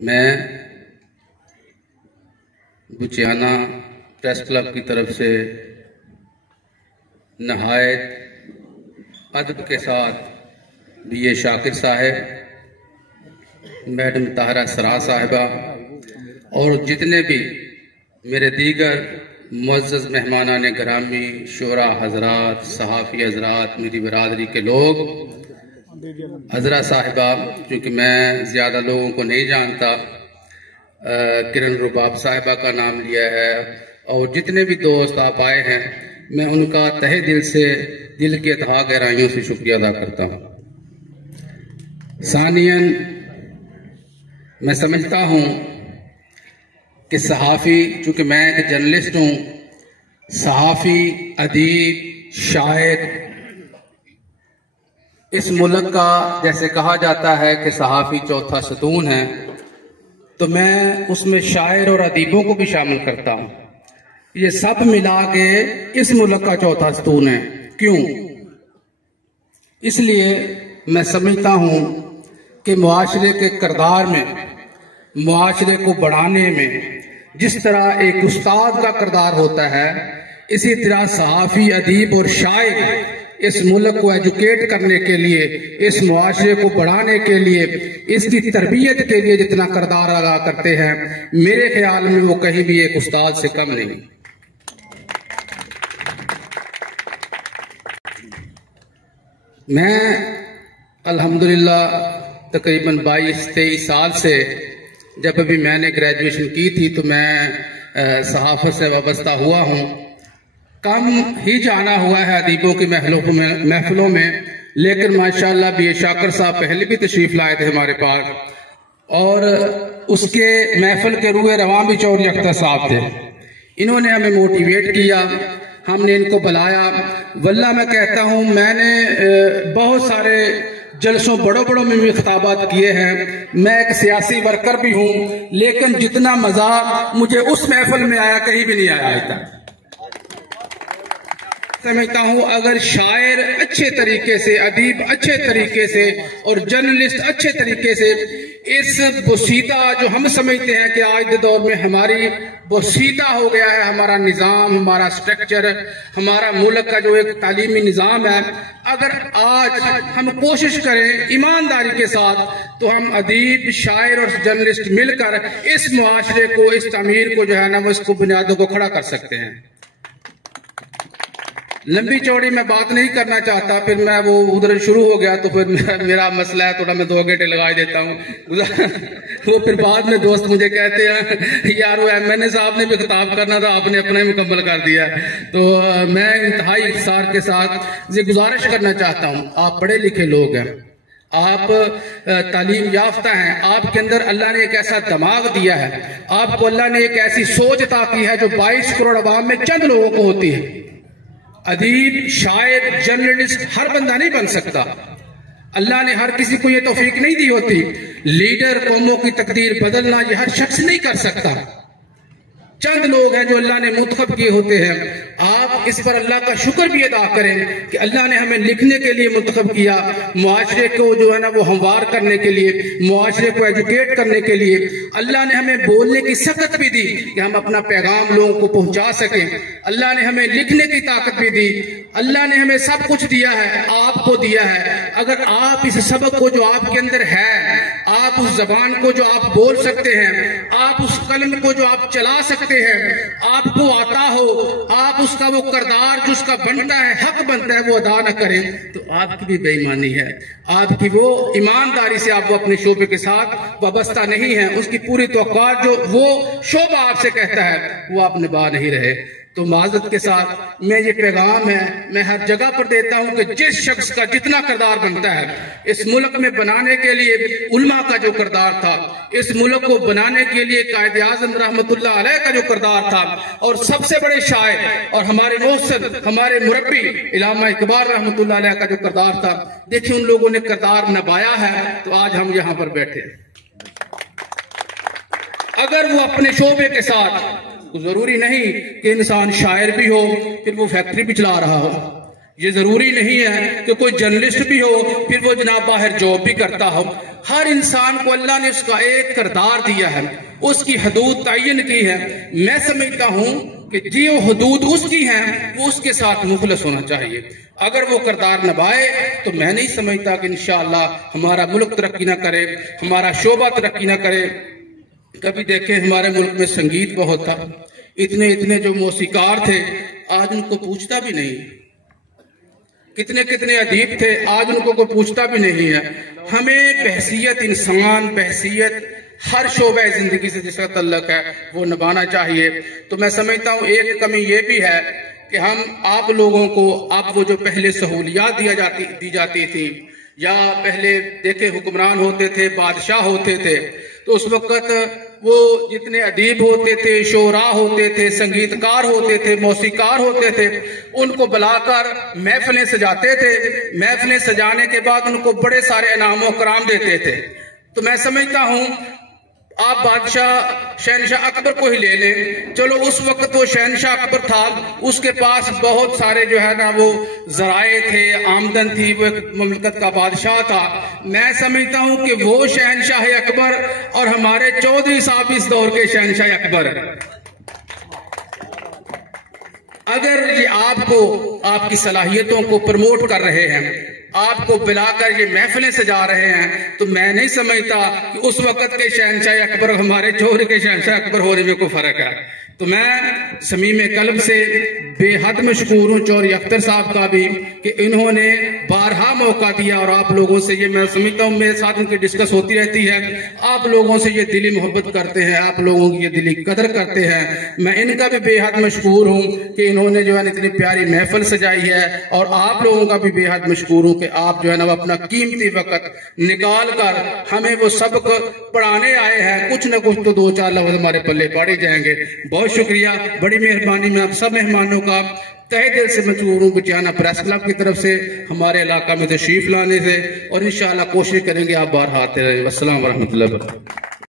मैं बुचियाना press club की तरफ से नहायत अदब के साथ बीए शाकिर साहब, मैडम ताहरा सरा साहिबा और जितने भी मेरे दीगर मुअज़्ज़ज़ मेहमानाने गिरामी, शुरा हजरात, सहाफ़ी हजरात, मेरी बरादरी के लोग, हजरा साहिबा, क्योंकि मैं ज़्यादा लोगों को नहीं जानता, किरण रुबाब साहिबा का नाम लिया है, और जितने भी दोस्त आप आए हैं, मैं उनका तहे दिल से, दिल की अथाह गहराइयों से शुक्रिया अदा करता हूँ। सानियन, मैं समझता हूँ कि सहाफ़ी, चूँकि मैं एक जर्नलिस्ट हूँ, सहाफ़ी, अदीब, शायर, इस मुल्क का जैसे कहा जाता है कि सहाफ़ी चौथा सतून है, तो मैं उसमें शायर और अदीबों को भी शामिल करता हूँ। ये सब मिला के इस मुल्क का चौथा सतून है। क्यों? इसलिए मैं समझता हूँ कि मुआशरे के किरदार में, मुआशरे को बढ़ाने में जिस तरह एक उस्ताद का किरदार होता है, इसी तरह सहाफ़ी, अदीब और शायर इस मुल्क को एजुकेट करने के लिए, इस मुआशरे को बढ़ाने के लिए, इसकी तरबियत के लिए जितना किरदार अदा करते हैं, मेरे ख्याल में वो कहीं भी एक उस्ताद से कम नहीं। मैं अल्हम्दुलिल्लाह तकरीबन 22-23 साल से, जब अभी मैंने ग्रेजुएशन की थी तो मैं सहाफ़त से वाबस्ता हुआ हूँ। कम ही जाना हुआ है अदीबों की महफिलों में, लेकिन माशाअल्लाह बीए शाकिर साहब पहले भी तशरीफ लाए थे हमारे पास, और उसके महफिल के रूए रवां भी चौधरी अख्तर साहब थे। इन्होंने हमें मोटिवेट किया, हमने इनको बुलाया। वल्लाह मैं कहता हूँ, मैंने बहुत सारे जलसों बड़ों में भी खिताबात किए हैं, मैं एक सियासी वर्कर भी हूँ, लेकिन जितना मजा मुझे उस महफिल में आया कहीं भी नहीं आया आज तक। समझता हूँ अगर शायर अच्छे तरीके से, अदीब अच्छे तरीके से और जर्नलिस्ट अच्छे तरीके से इस बोसीदा, जो हम समझते हैं कि आज के दौर में हमारी बोसीदा हो गया है, हमारा निज़ाम, हमारा स्ट्रक्चर, हमारा मुल्क का जो एक तालीमी निज़ाम है, अगर आज हम कोशिश करें ईमानदारी के साथ, तो हम अदीब, शायर और जर्नलिस्ट मिलकर इस मुआशरे को, इस तमीर को जो है ना, वो इसको बुनियादों को खड़ा कर सकते हैं। लंबी चौड़ी मैं बात नहीं करना चाहता, फिर मैं वो उधर शुरू हो गया तो फिर मेरा मसला है, थोड़ा मैं 2 घंटे लगा देता हूँ। वो फिर बाद में दोस्त मुझे कहते हैं यार वो MNA साहब ने भी खिताब करना था, आपने अपना ही मुकम्मल कर दिया। तो मैं इंतहाई इख्तिसार के साथ ये गुजारिश करना चाहता हूँ, आप पढ़े लिखे लोग हैं, आप तालीम याफ्ता हैं, आपके अंदर अल्लाह ने एक ऐसा दिमाग दिया है, आपको अल्लाह ने एक ऐसी सोच अता की है जो 22 करोड़ अवाम में चंद लोगों को होती है। अदीब, शायर, जर्नलिस्ट हर बंदा नहीं बन सकता, अल्लाह ने हर किसी को ये तौफीक नहीं दी होती। लीडर, कौमों की तकदीर बदलना ये हर शख्स नहीं कर सकता, चंद लोग हैं जो अल्लाह ने मुंतखब किए होते हैं। आप इस पर अल्लाह का शुक्र भी अदा करें कि अल्लाह ने हमें लिखने के लिए मुंतखब किया, मुआशरे को जो है ना वो हमवार करने के लिए, मुआशरे को एजुकेट करने के लिए। अल्लाह ने हमें बोलने की सकत भी दी कि हम अपना पैगाम लोगों को पहुंचा सकें। अल्लाह ने हमें लिखने की ताकत भी दी। अल्लाह ने हमें सब कुछ दिया है, आपको दिया है। अगर आप इस सबक को जो आपके अंदर है, आप उस जबान को जो आप बोल सकते हैं, आप उस कलम को जो आप चला सकते हैं, आपको आता हो, आप उसका वो किरदार जो उसका बनता है, हक बनता है, वो अदा न करें, तो आपकी भी बेईमानी है, आपकी वो ईमानदारी से आप वो अपने शोबे के साथ वाबस्ता नहीं है, उसकी पूरी तवक्कुआत जो वो शोबा आपसे कहता है वो आप निभा नहीं रहे। तो माज़रत के साथ मैं ये पैगाम है, मैं हर जगह पर देता हूँ कि जिस शख्स का जितना किरदार बनता है, इस मुल्क में बनाने के लिए उलमा का जो किरदार था, इस मुल्क को बनाने के लिए कायदे आज़म रहमतुल्लाह अलैह का जो किरदार था, और सबसे बड़े शायर और हमारे मोहसिन, हमारे मुरब्बी इल्लामा इकबाल रहमतुल्लाह अलैह का जो किरदार था, देखिए उन लोगों ने किरदार निभाया है, तो आज हम यहाँ पर बैठे। अगर वो अपने शोबे के साथ, जरूरी नहीं कि इंसान शायर भी हो फिर वो फैक्ट्री भी चला रहा हो, ये जरूरी नहीं है कि कोई जर्नलिस्ट भी हो फिर वो जनाब बाहर जॉब भी करता हो। हर इंसान को अल्लाह ने उसका एक किरदार दिया है, उसकी हदूद तयन की है। मैं समझता हूं कि जो हदूद उसकी हैं वो उसके साथ मुखलस होना चाहिए। अगर वो किरदार निभाए तो मैं नहीं समझता कि इंशाअल्लाह हमारा मुल्क तरक्की ना करे, हमारा शोबा तरक्की ना करे। कभी देखें हमारे मुल्क में संगीत बहुत था, इतने इतने जो मौसीकार थे आज उनको पूछता भी नहीं, कितने कितने अदीब थे आज उनको कोई पूछता भी नहीं है। हमें बहसियत इंसान, बहसियत हर शोबे जिंदगी से जिसका तल्लक है वो निभाना चाहिए। तो मैं समझता हूँ एक कमी ये भी है कि हम आप लोगों को अब वो जो पहले सहूलियात दी जाती थी, या पहले देखे हुक्मरान होते थे, बादशाह होते थे, तो उस वक्त वो जितने अदीब होते थे, शोरा होते थे, संगीतकार होते थे, मौसीकार होते थे, उनको बुलाकर महफिलें सजाते थे। महफिलें सजाने के बाद उनको बड़े सारे इनाम व कराम देते थे। तो मैं समझता हूँ आप बादशाह शहनशाह अकबर को ही ले लें, चलो उस वक्त वो शहनशाह अकबर था, उसके पास बहुत सारे जो है ना वो जराए थे, आमदन थी, वो एक ममलकत का बादशाह था। मैं समझता हूं कि वो शहनशाह अकबर और हमारे चौधरी साहब इस दौर के शहनशाह अकबर, अगर ये आपको आपकी सलाहियतों को प्रमोट कर रहे हैं, आपको बुलाकर ये महफिलें सजा रहे हैं, तो मैं नहीं समझता कि उस वक्त के शहनशाह अकबर और हमारे जोहर के शहनशाह अकबर होने में कोई फर्क है। तो मैं समीम कल्ब से बेहद मशकूर हूँ चौधरी अख्तर साहब का भी कि इन्होंने बारहा मौका दिया, और आप लोगों से ये मैं समझता हूँ, मेरे साथ उनकी डिस्कस होती रहती है, आप लोगों से ये दिली मोहब्बत करते हैं, आप लोगों की ये दिली कदर करते हैं। मैं इनका भी बेहद मशकूर हूँ कि इन्होंने जो है इतनी प्यारी महफिल सजाई है, और आप लोगों का भी बेहद मशकूर हूँ कि आप जो है ना अपना कीमती वक्त निकाल कर हमें वो सबक पढ़ाने आए हैं। कुछ न कुछ तो दो चार लफ्ज हमारे पल्ले पड़े जाएंगे। बहुत शुक्रिया, बड़ी मेहरबानी। मैं आप सब मेहमानों का तहे दिल से मशकूर हूँ बचियाना प्रेस क्लब की तरफ से हमारे इलाका में तशरीफ लाने से, और इंशाअल्लाह कोशिश करेंगे आप बाहर आते रहे। अस्सलाम वरहमतुल्लाह।